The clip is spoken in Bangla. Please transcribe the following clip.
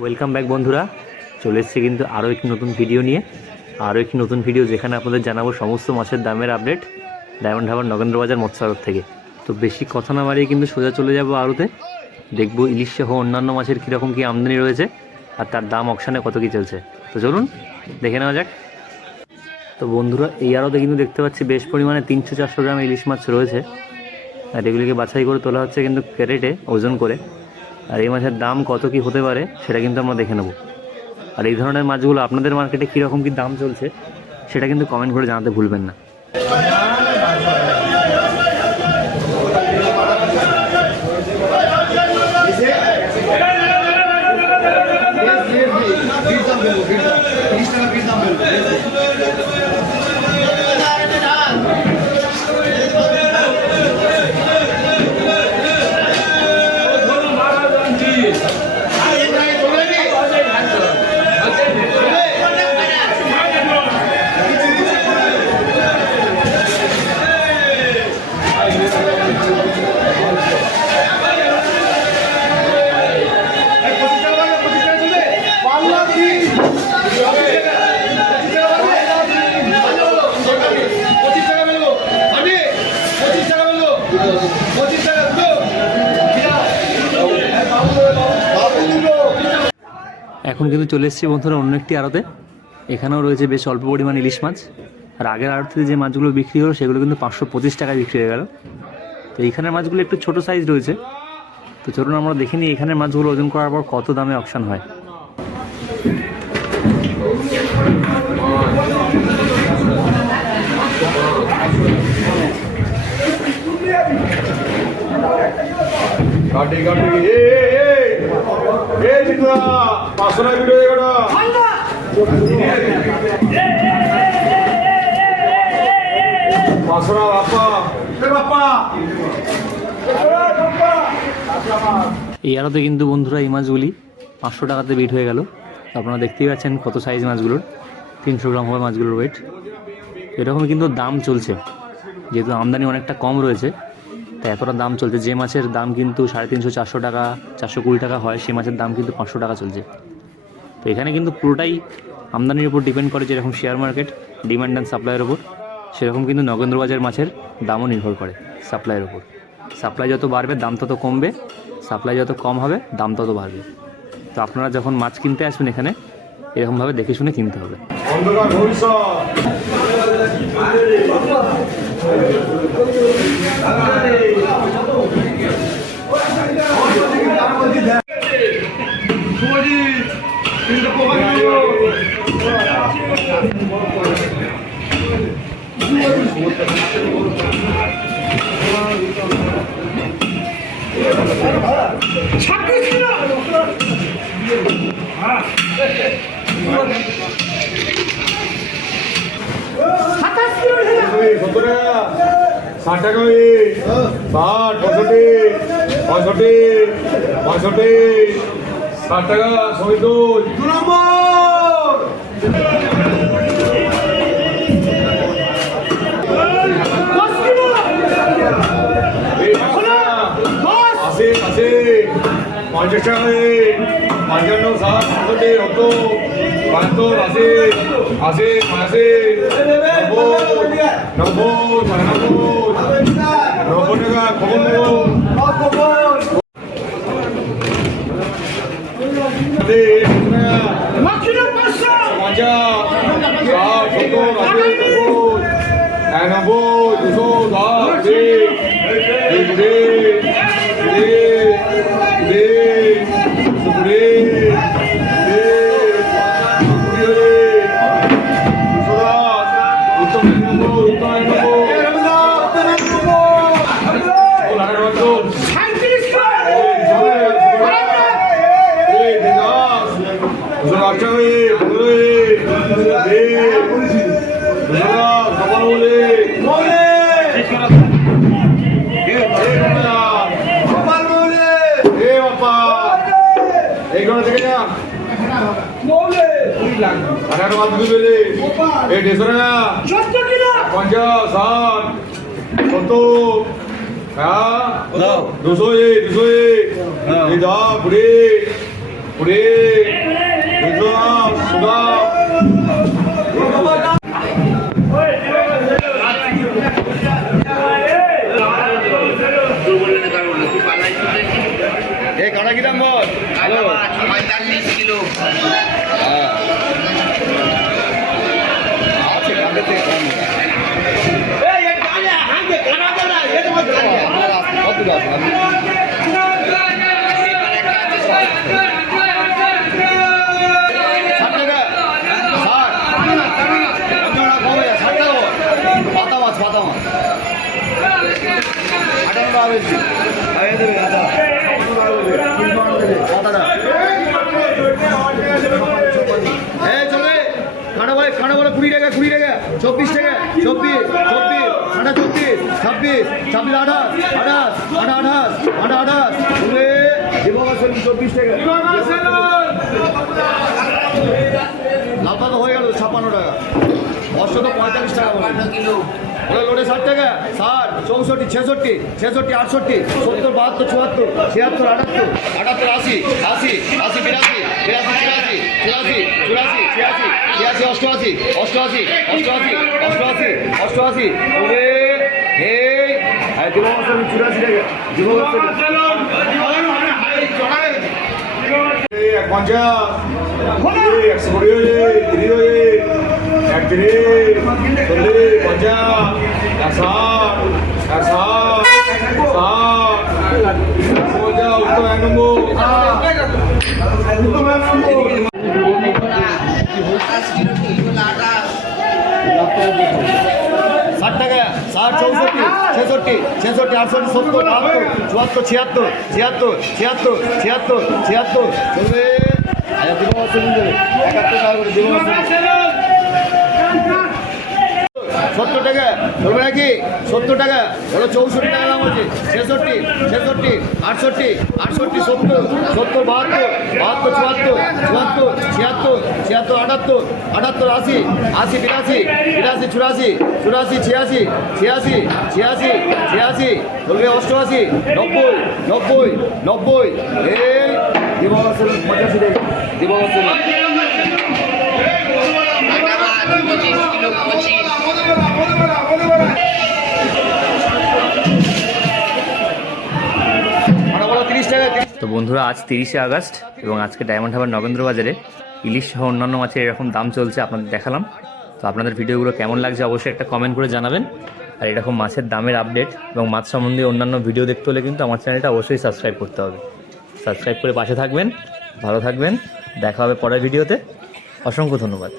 ওয়েলকাম ব্যাক বন্ধুরা। চলে এসেছি কিন্তু আরও একটি নতুন ভিডিও নিয়ে। আরও একটি নতুন ভিডিও যেখানে আপনাদের জানাব সমস্ত মাছের দামের আপডেট ডায়মন্ড হারবার নগেন্দ্র বাজার মৎস্যাগর থেকে। তো বেশি কথা না বাড়িয়ে কিন্তু সোজা চলে যাব আরতে। দেখব ইলিশ সহ অন্যান্য মাছের কীরকম কী আমদানি রয়েছে আর তার দাম অকশানে কত কী চলছে। তো চলুন, দেখে নেওয়া যাক। তো বন্ধুরা, এই আরতে কিন্তু দেখতে পাচ্ছি বেশ পরিমাণে তিনশো চারশো গ্রাম ইলিশ মাছ রয়েছে। আর এগুলিকে বাছাই করে তোলা হচ্ছে কিন্তু ক্যারেটে, ওজন করে। আর এই মাছের দাম কত কি হতে পারে সেটা কিন্তু আমরা দেখে নেব আর এই ধরনের মাছগুলো আপনাদের মার্কেটে কীরকম কি দাম চলছে সেটা কিন্তু কমেন্ট করে জানাতে ভুলবেন না এখন কিন্তু চলে এসেছি বন্ধুরা অন্য একটি আড়তে। এখানেও রয়েছে বেশ অল্প পরিমাণ ইলিশ মাছ। আর আগের আড়তে যে মাছগুলো বিক্রি হলো, সেগুলো কিন্তু পাঁচশো পঁচিশ টাকায় বিক্রি হয়ে গেল। তো এইখানের মাছগুলো একটু ছোট সাইজ রয়েছে। তো চলুন আমরা দেখে নিই এখানের মাছগুলো ওজন করার পর কত দামে অপশান হয়। গাড়ি গাড়ি বাপ্পা। এই আড়তে কিন্তু বন্ধুরা এই মাছগুলি পাঁচশো টাকাতে বিট হয়ে গেল। আপনারা দেখতেই পাচ্ছেন কত সাইজ মাছগুলোর, তিনশো গ্রাম হবে মাছগুলোর ওয়েট এরকমই কিন্তু দাম চলছে, যেহেতু আমদানি অনেকটা কম রয়েছে। তাই এতটা দাম চলছে? যে মাছের দাম কিন্তু সাড়ে তিনশো, চারশো টাকা, চারশো কুড়ি টাকা হয় সে মাছের দাম কিন্তু পাঁচশো টাকা চলছে। তো এখানে কিন্তু পুরোটাই আমদানির উপর ডিপেন্ড করে যেরকম শেয়ার মার্কেট ডিমান্ড অ্যান্ড সাপ্লাইয়ের ওপর সেরকম কিন্তু নগেন্দ্রবাজার মাছের দামও নির্ভর করে সাপ্লাইয়ের ওপর সাপ্লাই যত বাড়বে, দাম তত কমবে সাপ্লাই যত কম হবে, দাম তত বাড়বে। তো আপনারা যখন মাছ কিনতে আসবেন এখানে, এরকমভাবে দেখে শুনে কিনতে হবে। 자꾸 생각 아 ষাট টাকা ষাট, পঁয়ষট্টি পঁয়ষট্টি পঁয়ষট্টি, ষাট টাকা নম্বর! আশি আশি, পঞ্চাশ টাকা পঞ্চান্ন, ষাট, পঁয়ষট্টি, সত্তর। বাহাত্তর আশি আশি পঁচাশি নব্বই নব্বই নব্বই নব্বই টাকা খবর নেব। দুশো দশ। দুশো এই দুশো এই এই দা কুড়ি কুড়ি টাকা বেশি খাইয়ে দেবে আচ্ছা বলে কুড়ি টাকা কুড়ি টাকা চব্বিশ টাকা চব্বিশ চব্বিশ আটা চব্বিশ ছাব্বিশ ছাব্বিশ আঠাশ আঠাশ আটা আঠাশ আটা আঠাশ চব্বিশ টাকা পাতা হয়ে গেল ছাপ্পান্ন টাকা অষ্টত পঁয়তাল্লিশ টাকা বলে। কিলো। ওরা লোডে ষাট টাকা। ষাট চৌষট্টি ছেষট্টি ছেষট্টি আটষট্টি সত্তর বাহাত্তর চুয়াত্তর ছিয়াত্তর আটাত্তর আটাত্তর আশি আশি আশি বিরাশি বিরাশি ছিয়াশি ছিয়াশি চুরাশি ছিয়াশি ছিয়াশি অষ্টআশি অষ্টআশি অষ্টআশি অষ্টআশি অষ্টআশি। ওরে এই দিবস চুরাশি টাকা দিবস পঞ্চাশ একশো কুড়ি হয়ে তিরিশ হয়ে এক তিরিশ চল্লিশ পঞ্চাশ এক ষাট এক ষাট ষাট পঞ্চাশ উত্তম এক নম্বর উত্তম এক নম্বর ষাট টাকা ষাট চৌষট্টি ছেষট্টি ছেষট্টি আটষট্টি সত্তর বাহাত্তর চুয়াত্তর ছিয়াত্তর ছিয়াত্তর ছিয়াত্তর ছিয়াত্তর ছিয়াত্তর চলবে আচ্ছা একাত্তর টাকা সত্তর টাকা। চলবে নাকি? সত্তর টাকা। হলো চৌষট্টি টাকা দাম আছে। ছেষট্টি ছেষট্টি, আটষট্টি আটষট্টি, সত্তর সত্তর, বাহাত্তর বাহাত্তর, চুয়াত্তর চুয়াত্তর, ছিয়াত্তর ছিয়াত্তর, আটাত্তর আটাত্তর, আশি আশি, বিরাশি বিরাশি, চুরাশি চুরাশি, ছিয়াশি ছিয়াশি ছিয়াশি ছিয়াশি চলবে অষ্টআশি, নব্বই নব্বই নব্বই। এই দিবস পঁচাশি দিবস তো বন্ধুরা, আজ তিরিশে আগস্ট এবং আজকে ডায়মন্ড হাবার নগেন্দ্র বাজারে ইলিশ সহ অন্যান্য মাছের এরকম দাম চলছে, আপনাদের দেখালাম। তো আপনাদের ভিডিওগুলো কেমন লাগছে অবশ্যই একটা কমেন্ট করে জানাবেন। আর এরকম মাছের দামের আপডেট এবং মাছ সম্বন্ধে অন্যান্য ভিডিও দেখতে হলে কিন্তু আমার চ্যানেলটা অবশ্যই সাবস্ক্রাইব করতে হবে। সাবস্ক্রাইব করে পাশে থাকবেন, ভালো থাকবেন, দেখা হবে পরের ভিডিওতে। অসংখ্য ধন্যবাদ।